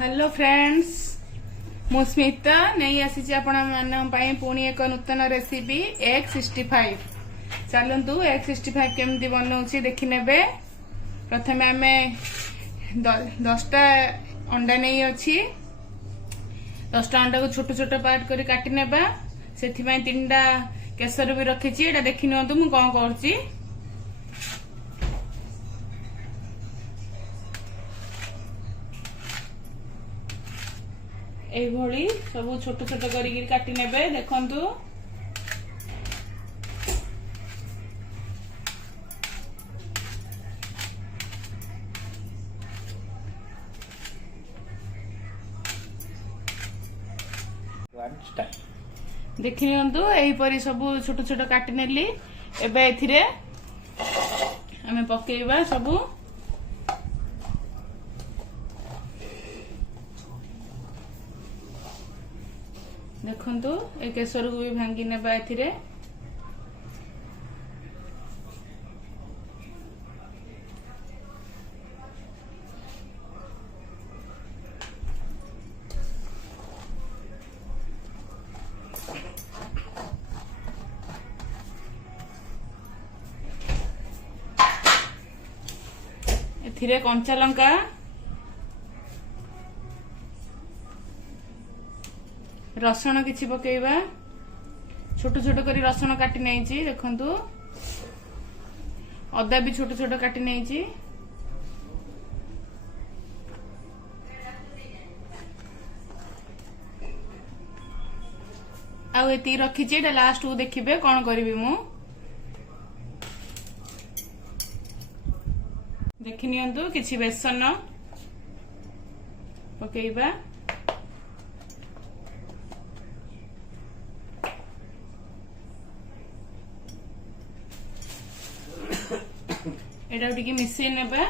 Hello friends, मु स्मिता नहीं आसी आपण मान पुणी एक नूतन रेसिपी एग 65। चलतु एग 65 केमती बनाऊँ देखी नेबे। प्रथमे आम 10टा अंडा नहीं अच्छी 10टा अंडा को छोट छोट पार्ट कर काटी नेबा। से 3टा केसर भी रखी देखी नियंतु मु कौन करची। एभली सब छोट छोट करी काटी नेबे। देखंतु देखि नियंतु एहीपरी सब छोट छोट काटी नेली। एबे एथिरे आमे पकेइबा सब। देखंतु ए केसर को भी भांगी नेबा एथिरे। एथिरे कंचा लंका, रसुण किछि पकेइबा। छोट छोट करी रसुण काटी नेइची। देखंतु अदा भी छोट छोट काटी नेइची। आ एती रखिची। एटा लास्ट को देखिबे कोन करबी मु। देखि नियंतु किछि बेसन पकेइबा। एटा टिके मिसई नेबा।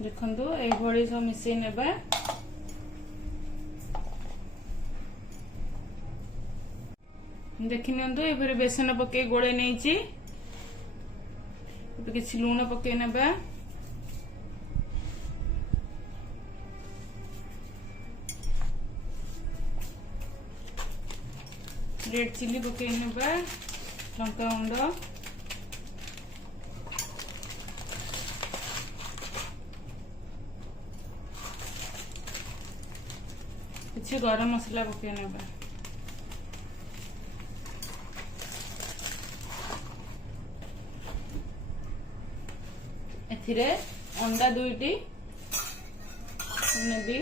देखंतु एभली सब मिसई नेबा। देखि नियंतु एभरे बेसन पके गोळे नेइची। किछि लूण पके नेबा। रेड चिली पके नेबा। लंका गुंड, किछि गरम मसला पके नेबा। एथिरे अंडा 2टी नेबी।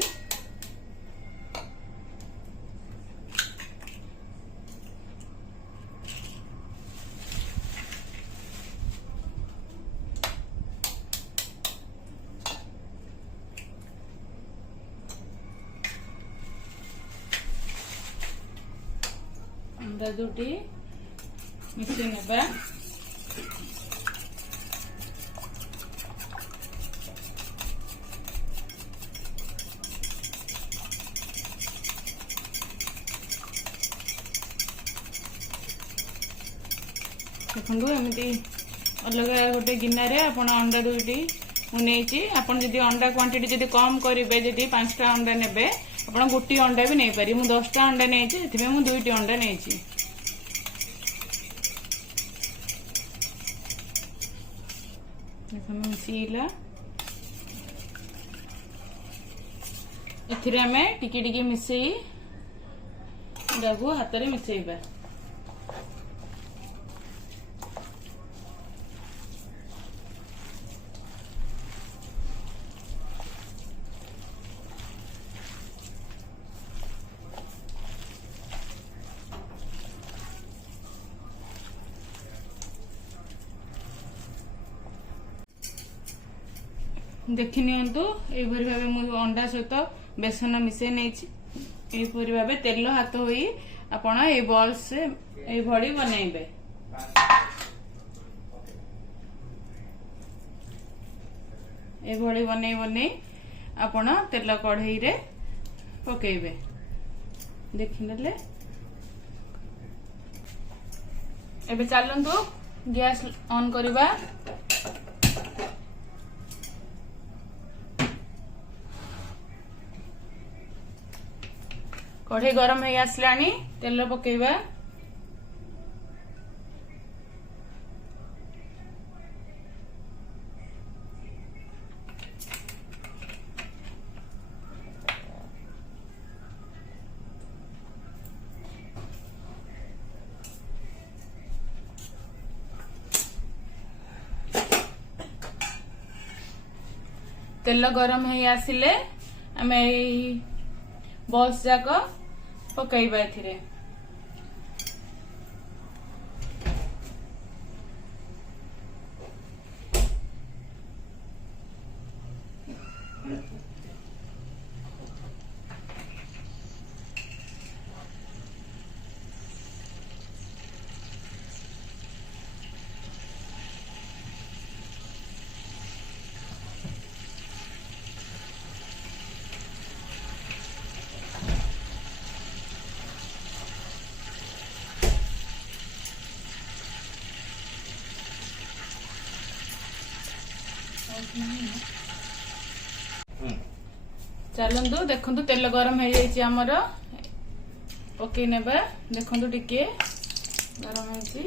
अंडा 2टी मिसई नेबा। देखो एमती अलग गोटे गिनारे आपण अंडा 2टी मुझे आपन जदि अंडा क्वांटिटी जदि कम करेंगे, जदि 5टा अंडा नेबे आपण गोटी अंडा भी नहीं पारि। मु 10टा अंडा नहीं मु 2टी अंडा नहीं। मिसईला एथिरे आमे टिके टिके मिसई हाथ में मिसईबा। देखि नियंतु एभरी भाबे मु अंडा सहित बेसन मिसई नेछि। एभरी भाबे तेल हाथ होई आपण ए बॉल्स ए भड़ी बनाइबे। एभली बनै बनै आपण तेल कढ़ई रे पकेइबे देखिनेले। एबे चलंतु गैस ऑन करबा। कढ़ई गरम है आसलानी तेल पकेइबा। तेल गरम है आसिले आमे बॉल्स जाक पकाइबा एथिरे। चलंतु देखंतु तेल गरम है जाइछि हमर पकई नेबा। देखंतु टिके गरम होछि।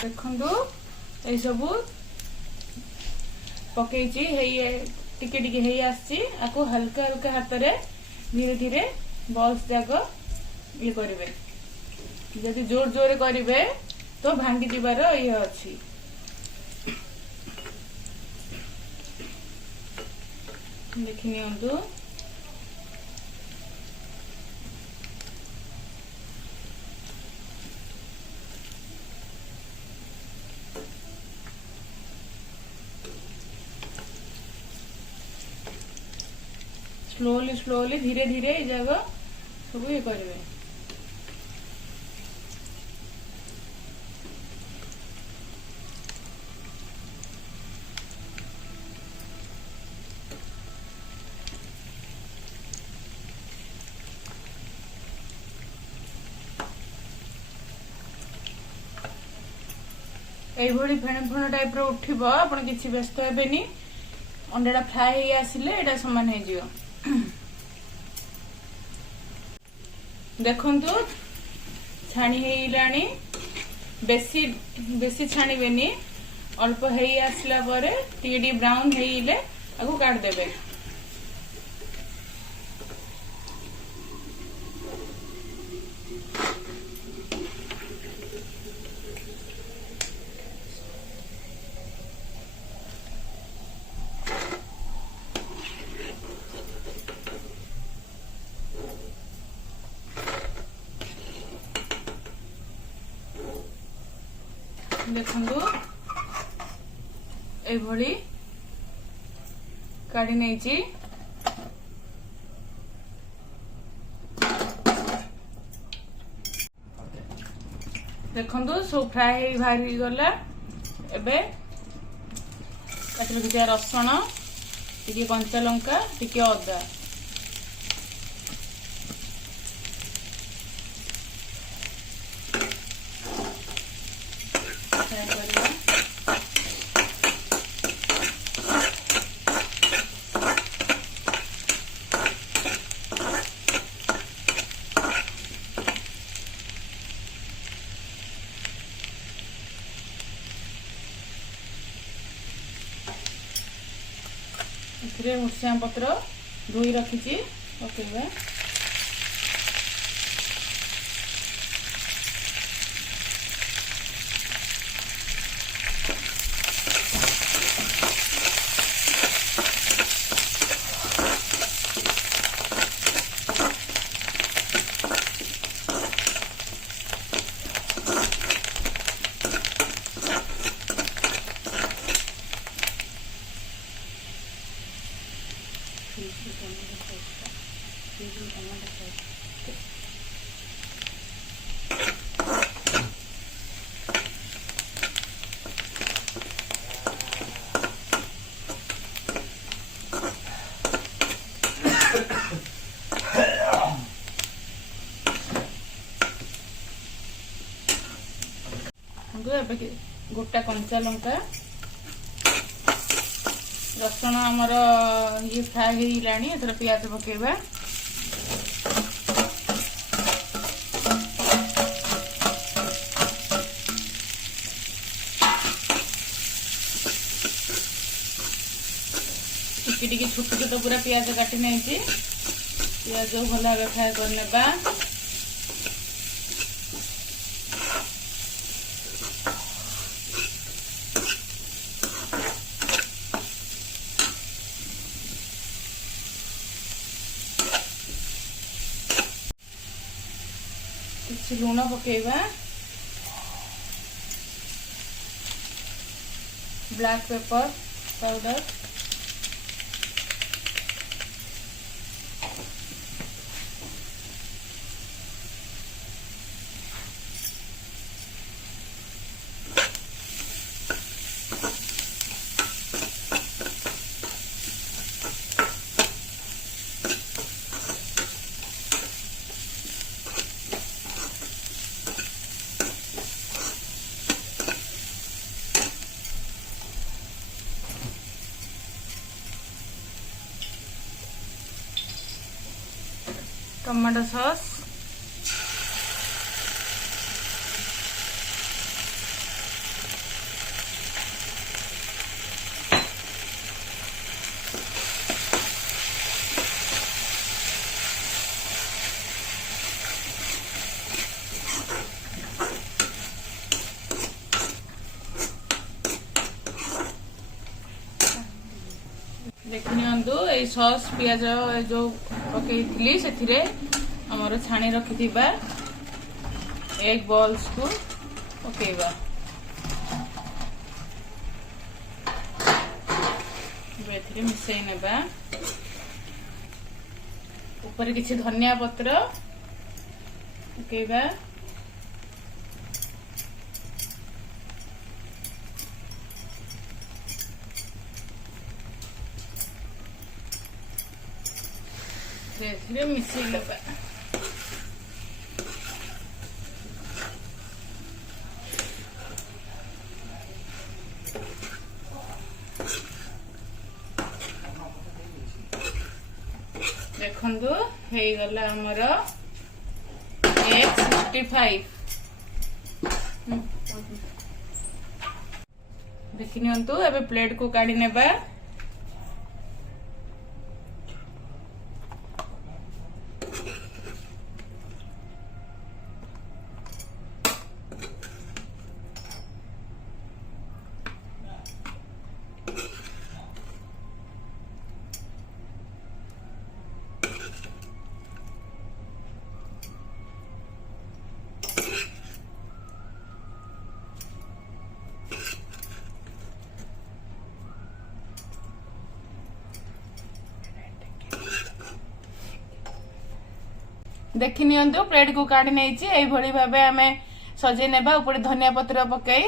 देखंतु ए सबु पकईची टिके टिके हे आसी आको हल्का हल्का हाथ रे धीरे धीरे बॉल्स जाक ये करिवे। जदि जोर जोर करिवे तो भांगी दिबार ये अछि। देखिनियंतु स्लोली स्लोली धीरे धीरे ये जगह सब ये करेंगे। एभली फेण फेण टाइप रो उठिबो आपण किछि व्यस्त हेबेनी। अंडाटा फ्राई हे आसिले एटा समान हे जियो। देखंतु छाणी हेलानी बेसी बेसी छाणीबेनी अल्प हे आसला परे टीडी ब्राउन हेइले आगु काट देबे। देखंतु एभली काढ़ी नेछि। देखंतु सब फ्राई हे भारी गला। एबे काटले किया रसुण टिके कंचा लंका टिके अदा भुर्सिया पत्र धोई रखी पकेबा। गोटा कंचा लंका रसुण आमर ये फ्राए होलानी एथर पियाज पकेबा टिके छोट छोट पूरा पियाज काटी नहीं पियाज भल भाव फ्राए करनेबा किसी लुण पकेबा black pepper powder tomato sauce देखिए सॉस पियाज जो पकई से आमर छाणी रखि एग बॉल्स को पकेबा मिसई नेबा ऊपर किसी धनिया पत्र पकेबा मिसई नेबा देखंदु हे गला हमर X65 देखिनियंतु एबे प्लेट को काढी नेबा देखिनियंतु प्लेट को काढी नेछि एई भଳି भाबे हमें सजे नेबा ऊपर धनिया पत्र पकई